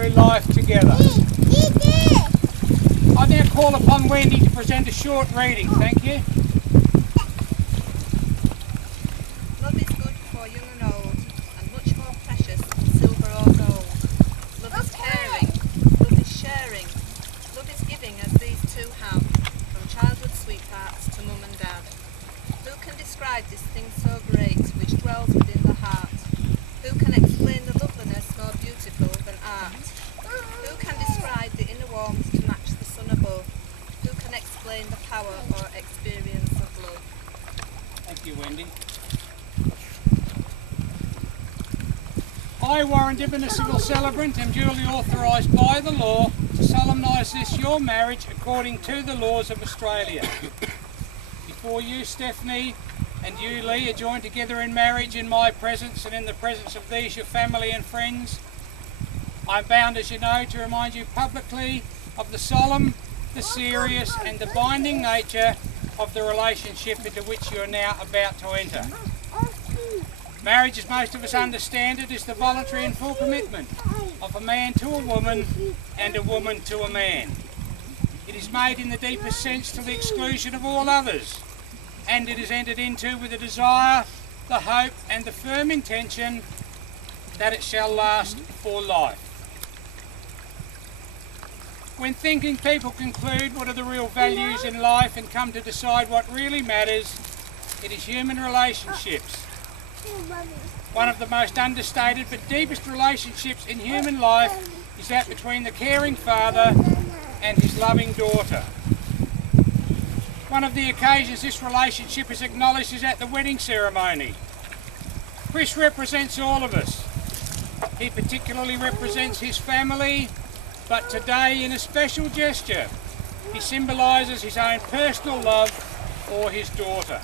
through life together. I now call upon Wendy to present a short reading. Thank you. Love is good for young and old, and much more precious than silver or gold. Love is caring, love is sharing, love is giving as these two have, from childhood sweethearts to mum and dad. Who can describe this thing so great which dwells within the heart? Who can explain the loveliness more beautiful than art? Who can describe the inner warmth to match the sun above? Who can explain the power or experience of love? Thank you, Wendy. I, Warren Dibbon, a civil celebrant, am duly authorised by the law to solemnise this your marriage according to the laws of Australia. Before you, Stephanie, and you, Lee, are joined together in marriage in my presence and in the presence of these, your family and friends. I'm bound, as you know, to remind you publicly of the solemn, the serious and the binding nature of the relationship into which you are now about to enter. Marriage, as most of us understand it, is the voluntary and full commitment of a man to a woman and a woman to a man. It is made in the deepest sense to the exclusion of all others, and it is entered into with the desire, the hope and the firm intention that it shall last for life. When thinking people conclude what are the real values in life and come to decide what really matters, it is human relationships. One of the most understated but deepest relationships in human life is that between the caring father and his loving daughter. One of the occasions this relationship is acknowledged is at the wedding ceremony. Chris represents all of us. He particularly represents his family, but today in a special gesture, he symbolises his own personal love for his daughter.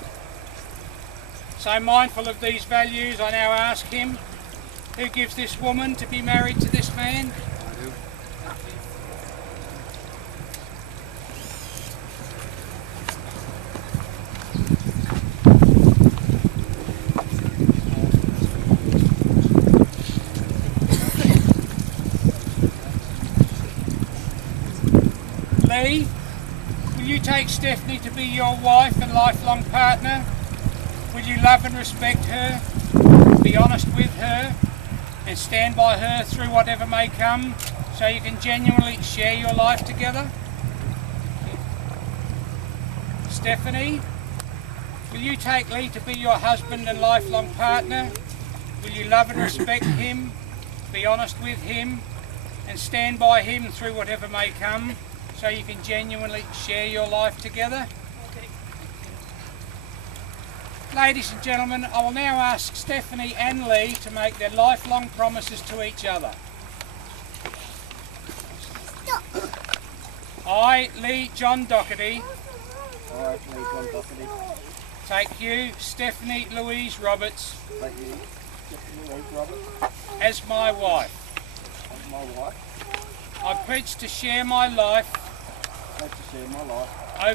So mindful of these values, I now ask him, who gives this woman to be married to this man? I do. Lee, will you take Stephanie to be your wife and lifelong partner? Will you love and respect her, be honest with her, and stand by her through whatever may come, so you can genuinely share your life together? Stephanie, will you take Lee to be your husband and lifelong partner? Will you love and respect him, be honest with him, and stand by him through whatever may come, so you can genuinely share your life together? Ladies and gentlemen, I will now ask Stephanie and Lee to make their lifelong promises to each other. I, Lee John Doherty, I, Lee John Doherty, take you, Stephanie Louise Roberts, take you, Stephanie Louise Roberts, as my wife. as my wife. I pledge to share my life I'd like to share my life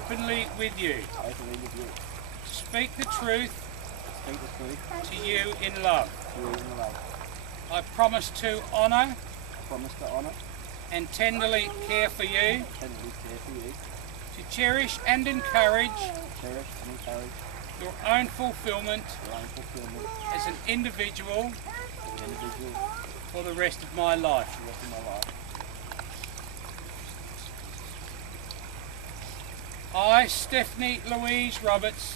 openly with you, openly with you. to speak the truth Speak the truth to you in love. to you in love. I promise to honour I promise to honour, and tenderly care for you, tenderly care for you, to cherish and encourage cherish and encourage your own fulfilment your own fulfilment as an individual as an individual for the rest of my life. for the rest of my life. I, Stephanie Louise Roberts,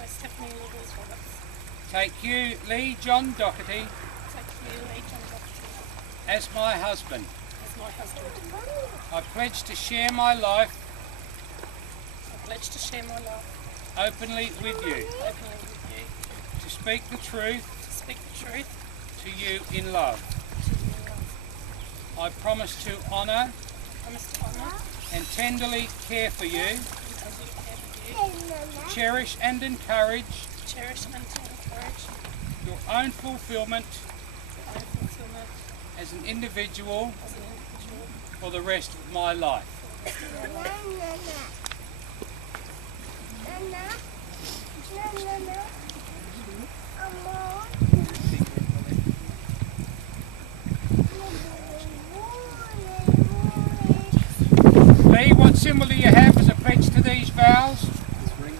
I, Stephanie Louise Roberts, take you, Lee John Doherty, take you, Lee John Doherty, as my husband. as my husband. I pledge to share my life I pledge to share my life openly with you, openly with you, to speak the truth to speak the truth to you in love. to you in love. I promise to honour I promise to honour and tenderly care for you, and tenderly care for you, to cherish and encourage to cherish and to encourage your own fulfilment your own fulfilment as an individual as an individual for the rest of my life. for the rest of your life. symbol do you have as a pledge to these vows? This ring.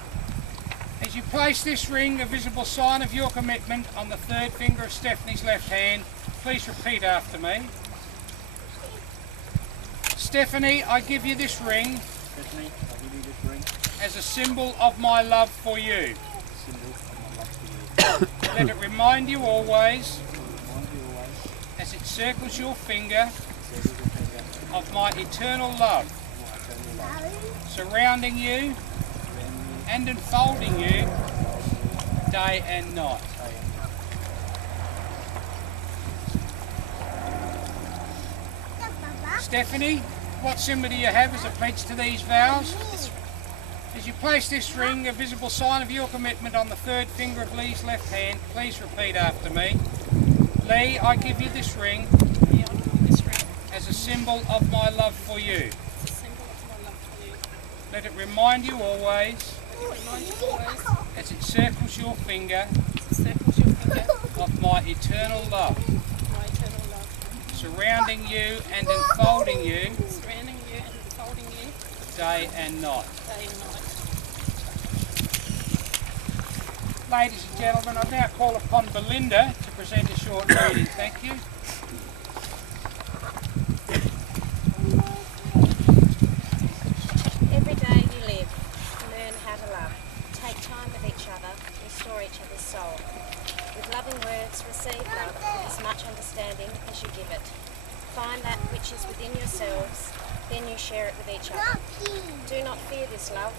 As you place this ring, a visible sign of your commitment, on the third finger of Stephanie's left hand, please repeat after me. Stephanie, I give you this ring Stephanie, I give you this ring. as a symbol of my love for you. Symbol of my love for you. Let it remind you always, Remind you always, as it circles your finger, circle your finger, of my eternal love, my eternal love, surrounding you surrounding you, and enfolding you day and night. day and night. Stephanie, what symbol do you have as a pledge to these vows? As you place this ring, a visible sign of your commitment, on the third finger of Lee's left hand, please repeat after me. Lee, I give you this ring Lee, I give you this ring as a symbol of my love for you. as a symbol of my love for you. Let it remind you always, Let it remind you always, as it circles your finger, as it circles your finger, of my eternal love, my eternal love, surrounding you and enfolding you surrounding you and enfolding you day and night. day and night. Ladies and gentlemen, I now call upon Belinda to present a short reading. Thank you. Every day you live, learn how to love. Take time with each other, restore each other's soul. With loving words, receive love with as much understanding as you give it. Find that which is within yourselves, then you share it with each other. Do not fear this love,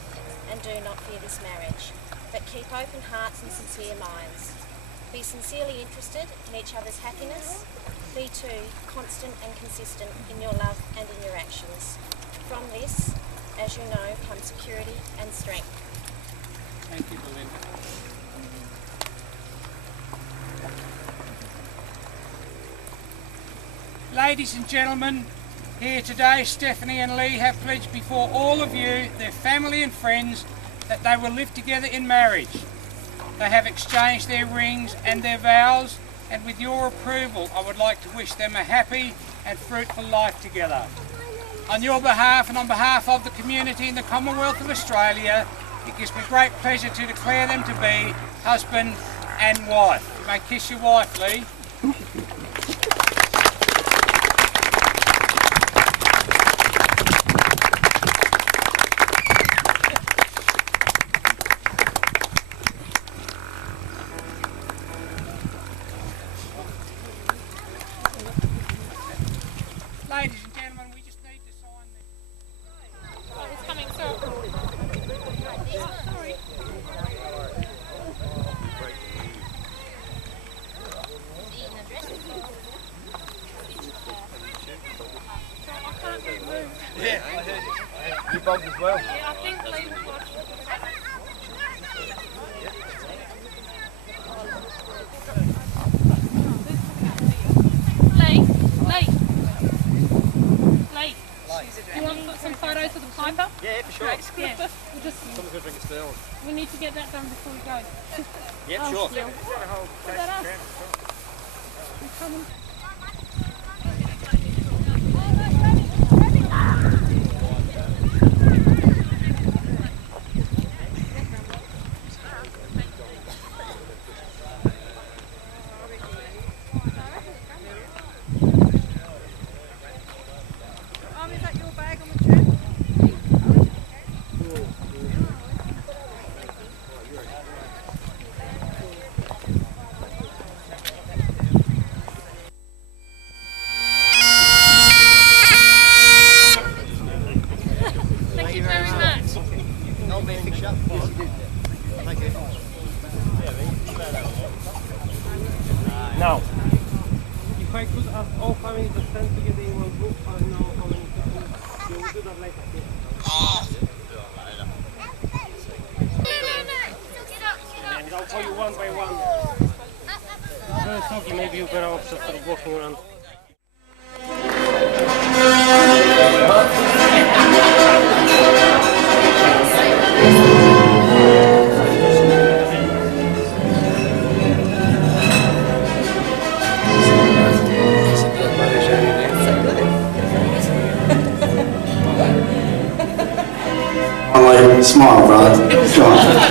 and do not fear this marriage, but keep open hearts and sincere minds. Be sincerely interested in each other's happiness. Be too constant and consistent in your love and in your actions. From this, as you know, come security and strength. Thank you, Belinda. Ladies and gentlemen, here today Stephanie and Lee have pledged before all of you, their family and friends, that they will live together in marriage. They have exchanged their rings and their vows, and with your approval I would like to wish them a happy and fruitful life together. On your behalf and on behalf of the community in the Commonwealth of Australia, it gives me great pleasure to declare them to be husband and wife. You may kiss your wife, Lee. Ladies and gentlemen, we just need to sign this. Oh, it's coming, so. Oh, sorry. I can't get moved. Yeah, I heard it. You bugged as well. Yeah, I think Lee was watching. Lee, Lee, Lee. Do you want some photos of the piper? Yeah, for sure. Yeah. We'll just, Someone's going to drink a still. we need to get that done before we go. Yep, Oh, sure. still. Is that us? I'm coming. Is that your bag on the chair? Thank you very much. I'll be fixed up. Thank you. Now, if I could ask all families to stand together in one group, I know how many people you will do that later. And I'll call you one by one. First off, maybe you're better off just sort of walking around. smile, brother. Come on.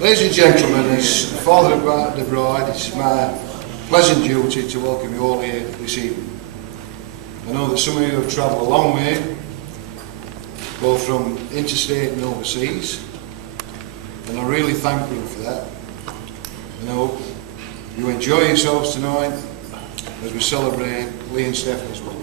Ladies and gentlemen, as the father of the bride, it's my pleasant duty to welcome you all here this evening. I know that some of you have travelled a long way, both from interstate and overseas, and I really thank you for that. And I hope you enjoy yourselves tonight as we celebrate Lee and Steph as well.